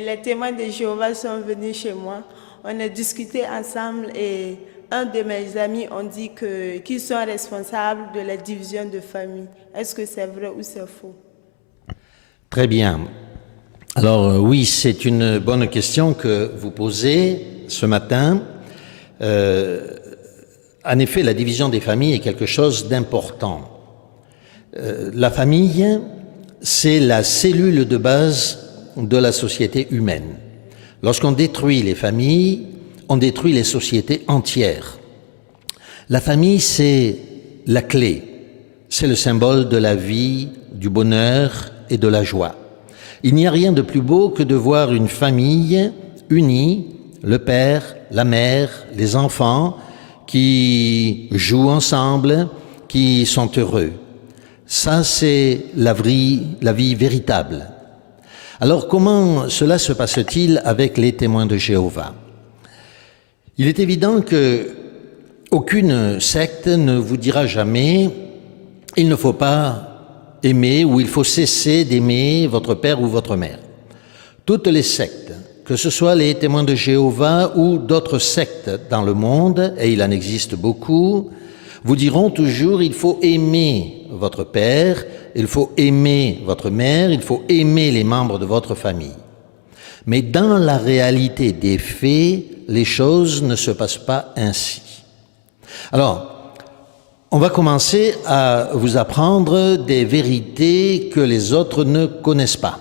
Les témoins de Jéhovah sont venus chez moi. On a discuté ensemble et un de mes amis ont dit qu'ils sont responsables de la division de famille. Est-ce que c'est vrai ou c'est faux? Très bien. Alors oui, c'est une bonne question que vous posez ce matin. En effet, la division des familles est quelque chose d'important. La famille, c'est la cellule de base de la société humaine. Lorsqu'on détruit les familles, on détruit les sociétés entières. La famille, c'est la clé, c'est le symbole de la vie, du bonheur et de la joie. Il n'y a rien de plus beau que de voir une famille unie, le père, la mère, les enfants, qui jouent ensemble, qui sont heureux. Ça, c'est la vie véritable. Alors, comment cela se passe-t-il avec les témoins de Jéhovah? Il est évident que aucune secte ne vous dira jamais « il ne faut pas aimer » ou « il faut cesser d'aimer votre père ou votre mère ». Toutes les sectes, que ce soit les témoins de Jéhovah ou d'autres sectes dans le monde, et il en existe beaucoup, vous diront toujours « il faut aimer votre père, il faut aimer votre mère, il faut aimer les membres de votre famille ». Mais dans la réalité des faits, les choses ne se passent pas ainsi. Alors, on va commencer à vous apprendre des vérités que les autres ne connaissent pas.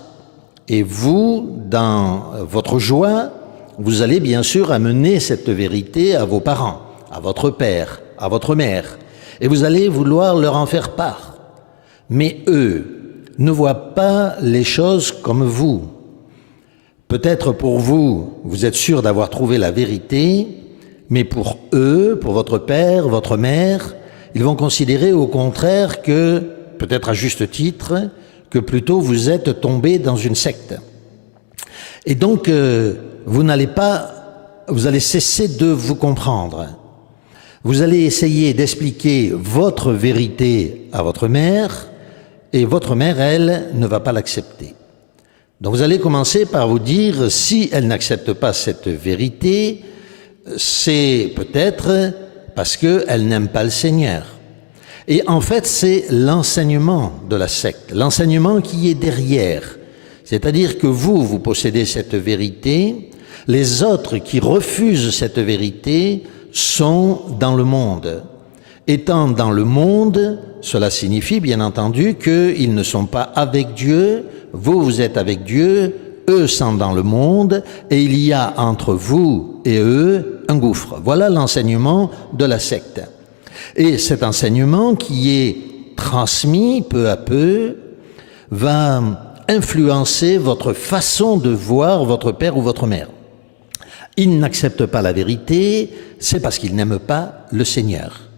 Et vous, dans votre joie, vous allez bien sûr amener cette vérité à vos parents, à votre père, à votre mère, et vous allez vouloir leur en faire part. Mais eux ne voient pas les choses comme vous. Peut-être pour vous, vous êtes sûr d'avoir trouvé la vérité, mais pour eux, pour votre père, votre mère, ils vont considérer au contraire que, peut-être à juste titre, que plutôt vous êtes tombé dans une secte. Et donc, vous allez cesser de vous comprendre. Vous allez essayer d'expliquer votre vérité à votre mère, et votre mère, elle, ne va pas l'accepter. Donc vous allez commencer par vous dire, si elle n'accepte pas cette vérité, c'est peut-être parce qu'elle n'aime pas le Seigneur. Et en fait, c'est l'enseignement de la secte, l'enseignement qui est derrière. C'est-à-dire que vous possédez cette vérité, les autres qui refusent cette vérité sont dans le monde. Étant dans le monde, cela signifie bien entendu qu'ils ne sont pas avec Dieu, vous êtes avec Dieu, eux sont dans le monde, et il y a entre vous et eux un gouffre. Voilà l'enseignement de la secte. Et cet enseignement qui est transmis peu à peu va influencer votre façon de voir votre père ou votre mère. Ils n'acceptent pas la vérité, c'est parce qu'ils n'aiment pas le Seigneur.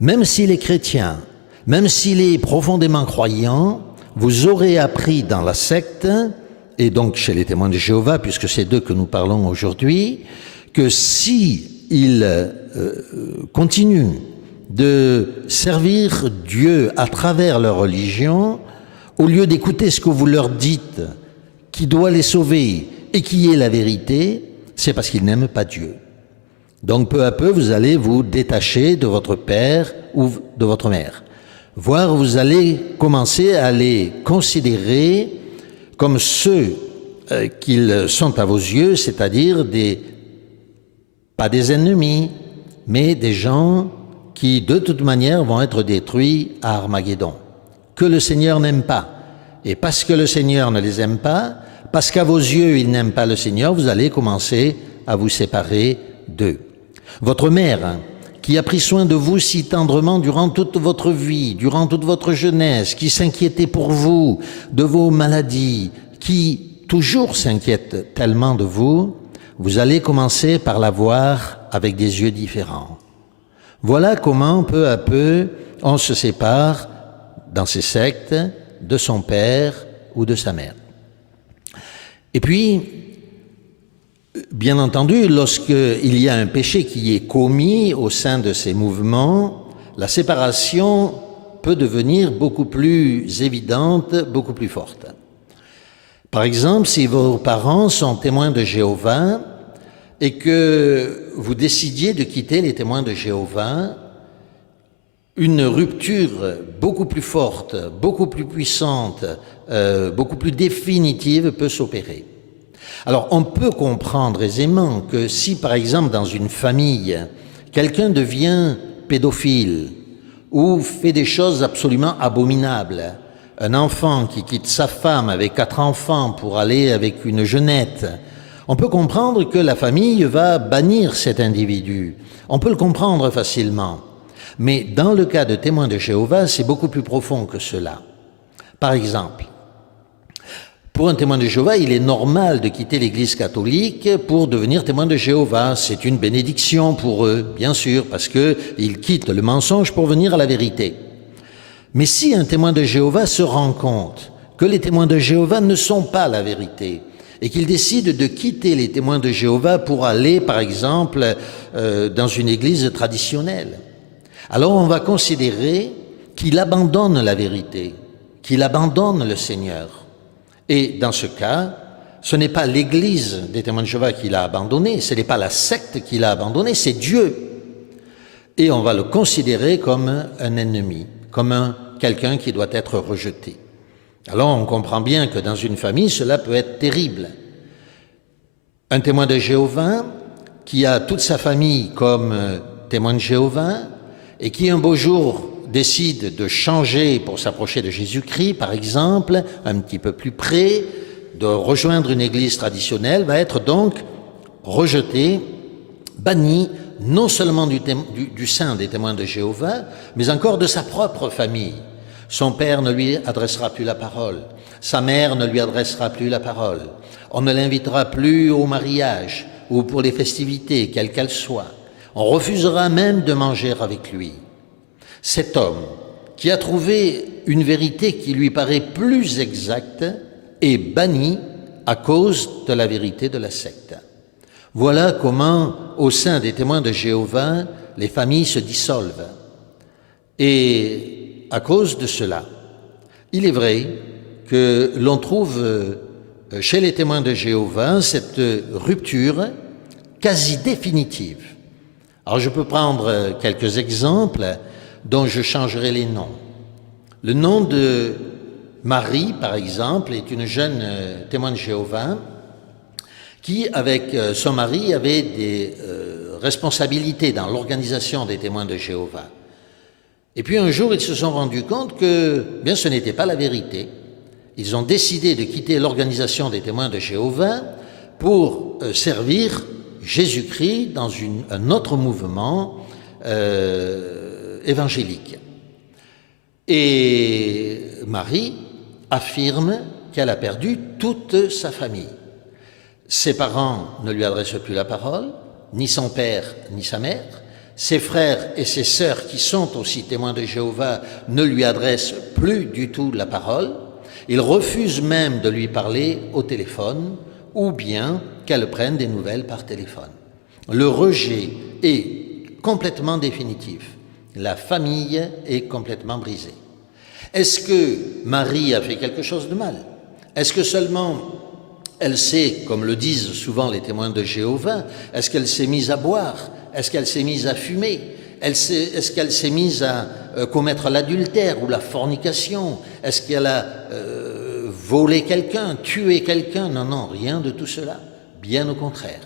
Même s'il est chrétien, même s'il est profondément croyant, vous aurez appris dans la secte, et donc chez les témoins de Jéhovah, puisque c'est d'eux que nous parlons aujourd'hui, que si ils continuent de servir Dieu à travers leur religion, au lieu d'écouter ce que vous leur dites, qui doit les sauver et qui est la vérité, c'est parce qu'ils n'aiment pas Dieu. Donc peu à peu, vous allez vous détacher de votre père ou de votre mère. Voire vous allez commencer à les considérer comme ceux qu'ils sont à vos yeux, c'est-à-dire pas des ennemis, mais des gens qui de toute manière vont être détruits à Armageddon, que le Seigneur n'aime pas. Et parce que le Seigneur ne les aime pas, parce qu'à vos yeux ils n'aiment pas le Seigneur, vous allez commencer à vous séparer d'eux. Votre mère, qui a pris soin de vous si tendrement durant toute votre vie, durant toute votre jeunesse, qui s'inquiétait pour vous, de vos maladies, qui toujours s'inquiète tellement de vous, vous allez commencer par la voir avec des yeux différents. Voilà comment, peu à peu, on se sépare dans ces sectes de son père ou de sa mère. Et puis, bien entendu, lorsqu'il y a un péché qui est commis au sein de ces mouvements, la séparation peut devenir beaucoup plus évidente, beaucoup plus forte. Par exemple, si vos parents sont témoins de Jéhovah et que vous décidiez de quitter les témoins de Jéhovah, une rupture beaucoup plus forte, beaucoup plus puissante, beaucoup plus définitive peut s'opérer. Alors, on peut comprendre aisément que si, par exemple, dans une famille, quelqu'un devient pédophile ou fait des choses absolument abominables, un enfant qui quitte sa femme avec 4 enfants pour aller avec une jeunette, on peut comprendre que la famille va bannir cet individu. On peut le comprendre facilement. Mais dans le cas de témoins de Jéhovah, c'est beaucoup plus profond que cela. Par exemple, pour un témoin de Jéhovah, il est normal de quitter l'Église catholique pour devenir témoin de Jéhovah. C'est une bénédiction pour eux, bien sûr, parce qu'ils quittent le mensonge pour venir à la vérité. Mais si un témoin de Jéhovah se rend compte que les témoins de Jéhovah ne sont pas la vérité et qu'il décide de quitter les témoins de Jéhovah pour aller, par exemple, dans une église traditionnelle, alors on va considérer qu'il abandonne la vérité, qu'il abandonne le Seigneur. Et dans ce cas, ce n'est pas l'Église des témoins de Jéhovah qu'il a abandonné, ce n'est pas la secte qu'il a abandonné, c'est Dieu. Et on va le considérer comme un ennemi, comme quelqu'un qui doit être rejeté. Alors on comprend bien que dans une famille, cela peut être terrible. Un témoin de Jéhovah qui a toute sa famille comme témoin de Jéhovah et qui un beau jour décide de changer pour s'approcher de Jésus-Christ, par exemple, un petit peu plus près, de rejoindre une église traditionnelle, va être donc rejeté, banni, non seulement du sein des témoins de Jéhovah, mais encore de sa propre famille. Son père ne lui adressera plus la parole, sa mère ne lui adressera plus la parole, on ne l'invitera plus au mariage ou pour les festivités, quelles qu'elles soient. On refusera même de manger avec lui. Cet homme, qui a trouvé une vérité qui lui paraît plus exacte, est banni à cause de la vérité de la secte. Voilà comment, au sein des témoins de Jéhovah, les familles se dissolvent. Et à cause de cela, il est vrai que l'on trouve chez les témoins de Jéhovah cette rupture quasi définitive. Alors je peux prendre quelques exemples dont je changerai les noms. Le nom de Marie, par exemple, est une jeune témoin de Jéhovah qui, avec son mari, avait des responsabilités dans l'organisation des témoins de Jéhovah. Et puis un jour, ils se sont rendus compte que bien, ce n'était pas la vérité. Ils ont décidé de quitter l'organisation des témoins de Jéhovah pour servir Jésus-Christ dans un autre mouvement évangélique. Et Marie affirme qu'elle a perdu toute sa famille. Ses parents ne lui adressent plus la parole, ni son père, ni sa mère. Ses frères et ses sœurs, qui sont aussi témoins de Jéhovah, ne lui adressent plus du tout la parole. Ils refusent même de lui parler au téléphone ou bien qu'elle prenne des nouvelles par téléphone. Le rejet est complètement définitif. La famille est complètement brisée. Est-ce que Marie a fait quelque chose de mal? Est-ce que seulement elle s'est, comme le disent souvent les témoins de Jéhovah, est-ce qu'elle s'est mise à boire? Est-ce qu'elle s'est mise à fumer? Est-ce qu'elle s'est mise à commettre l'adultère ou la fornication? Est-ce qu'elle a volé quelqu'un, tué quelqu'un? Non, non, rien de tout cela. Bien au contraire.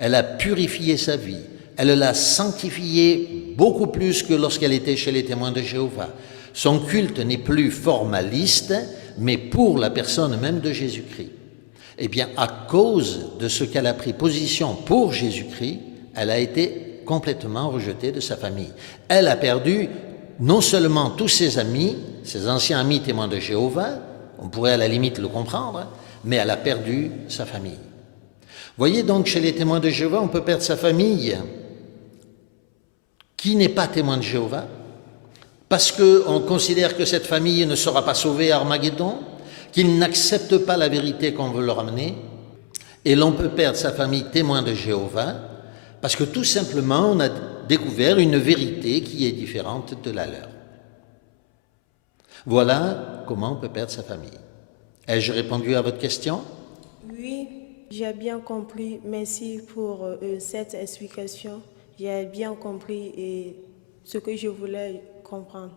Elle a purifié sa vie. Elle l'a sanctifiée beaucoup plus que lorsqu'elle était chez les témoins de Jéhovah. Son culte n'est plus formaliste, mais pour la personne même de Jésus-Christ. Eh bien, à cause de ce qu'elle a pris position pour Jésus-Christ, elle a été complètement rejetée de sa famille. Elle a perdu non seulement tous ses amis, ses anciens amis témoins de Jéhovah, on pourrait à la limite le comprendre, mais elle a perdu sa famille. Voyez donc, chez les témoins de Jéhovah, on peut perdre sa famille. Qui n'est pas témoin de Jéhovah? Parce qu'on considère que cette famille ne sera pas sauvée à Armageddon, qu'ils n'acceptent pas la vérité qu'on veut leur amener, et l'on peut perdre sa famille témoin de Jéhovah, parce que tout simplement on a découvert une vérité qui est différente de la leur. Voilà comment on peut perdre sa famille. Ai-je répondu à votre question? Oui, j'ai bien compris. Merci pour cette explication. J'ai bien compris ce que je voulais comprendre.